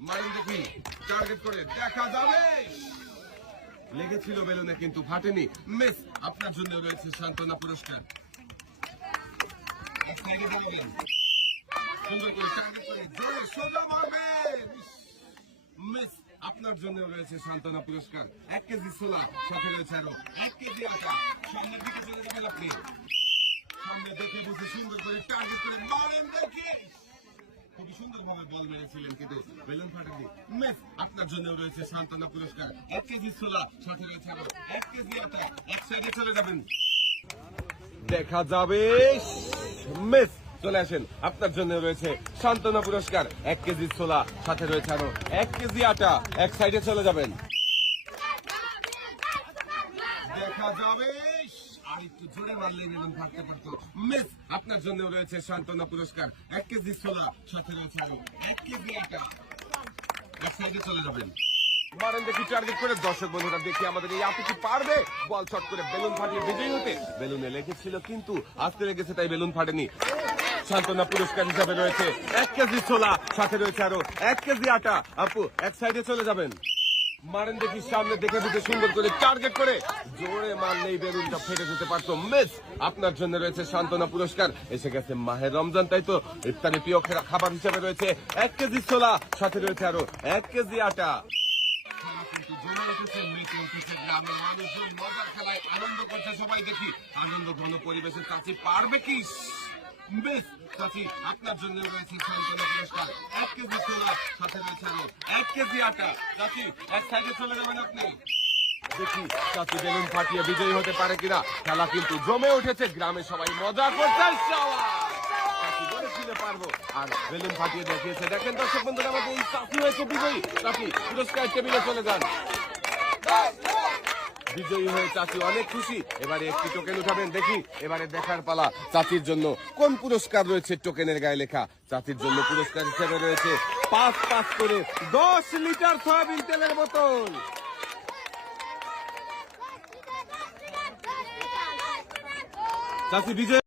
মারেন দেখি, টার্গেট করে দেখা যাবে। লেগেছিল বেলুনে কিন্তু ফাটেনি। মিস, আপনার জন্য রয়েছে সান্ত্বনা পুরস্কার। এক সাইডে যাবেন, সুন্দর করে টার্গেট করে জোরে সোজা মারবেন। মিস, আপনার জন্য রয়েছে সান্ত্বনা পুরস্কার। 1 কেজি ছোলা, সাথে রয়েছে আরো 1 কেজি আটা। সামনের দিকে চলে যাবেন আপনি। সামনে দেখে বুঝে সুন্দর করে টার্গেট করে মারেন দেখি। খুবই সুন্দরভাবে বল মেরেছিলেন কিন্তু বেলুন ফাটেনি। মিস, আপনার জন্য রয়েছে সান্ত্বনা পুরস্কার। 1 কেজি ছোলা, সাথে রয়েছে আরো 1 কেজি আটা। এক সাইডে চলে যাবেন, দেখা যাবে। মিস, চলে আসেন, আপনার জন্য রয়েছে সান্ত্বনা পুরস্কার। 1 কেজি ছোলা, সাথে রয়েছে আরো 1 কেজি আটা। এক সাইডে চলে যাবেন, দেখা যাবে। আর একটু জোরে মারলেই বেলুন ফাটতে পারতো। মিস, আপনার জন্য রয়েছে সান্ত্বনা পুরস্কার। 1 কেজি ছোলা, সাথে রয়েছে আরো 1 কেজি আটা। এক সাইডে চলে যাবেন, মারেন দেখি টার্গেট করে। দর্শক বন্ধুরা, দেখি আমাদের এই আপু কি পারবে বল শট করে বেলুন ফাটিয়ে বিজয়ী হতে। বেলুনে লেগেছিল কিন্তু আসতে লেগেছে, তাই বেলুন ফাটেনি। সান্ত্বনা পুরস্কার হিসাবে রয়েছে 1 কেজি ছোলা, সাথে রয়েছে আরো 1 কেজি আটা। আপু এক সাইডে চলে যাবেন, মারেন দেখি সামনে দেখে বুঝে সুন্দর করে টার্গেট করে। জোরে মারলেই বেলুনটা ফেটে যেতে পারতো। মিস, আপনার জন্য রয়েছে সান্ত্বনা পুরস্কার। এসে গেছে মাহের রমজান, তাই তো ইফতারি প্রিয় খাবার হিসেবে রয়েছে 1 কেজি ছোলা, সাথে রয়েছে আরো 1 কেজি আটা। কিন্তু জমে উঠেছে, মেতে উঠেছে গ্রামের মানুষজন, মজার খেলায় আনন্দ করছে সবাই। দেখি আনন্দ ঘন পরিবেশে চাচি পারবে কি? বেশ চাচি, আপনার জন্য রয়েছে সান্ত্বনা পুরস্কার। 1 কেজি ছোলা, সাথে রয়েছে আরো 1 কেজি আটা। চাচি এক সাইডে চলে যাবেন আপনি। দেখি চাচি বেলুন ফাটিয়ে বিজয়ী হতে পারে কিনা। খেলা কিন্তু জমে উঠেছে, গ্রামে সবাই মজা করছে। চাচি বলেছিল পারবো, আর বেলুন ফাটিয়ে দেখিয়েছে। দেখেন দর্শক বন্ধুরা, আমাদের এই চাচি হয়েছে বিজয়ী। চাচি পুরস্কার টেবিলে চলে যান। বিজয়ী হয়ে চাচি অনেক খুশি। এবারে একটি টোকেন উঠাবেন। দেখি এবারে দেখার পালা চাচির জন্য কোন পুরস্কার রয়েছে। টোকেনের গায়ে লেখা চাচির জন্য পুরস্কার হিসেবে রয়েছে 5 করে 10 লিটার সয়াবিন তেলের বোতল। চাচি বিজয়।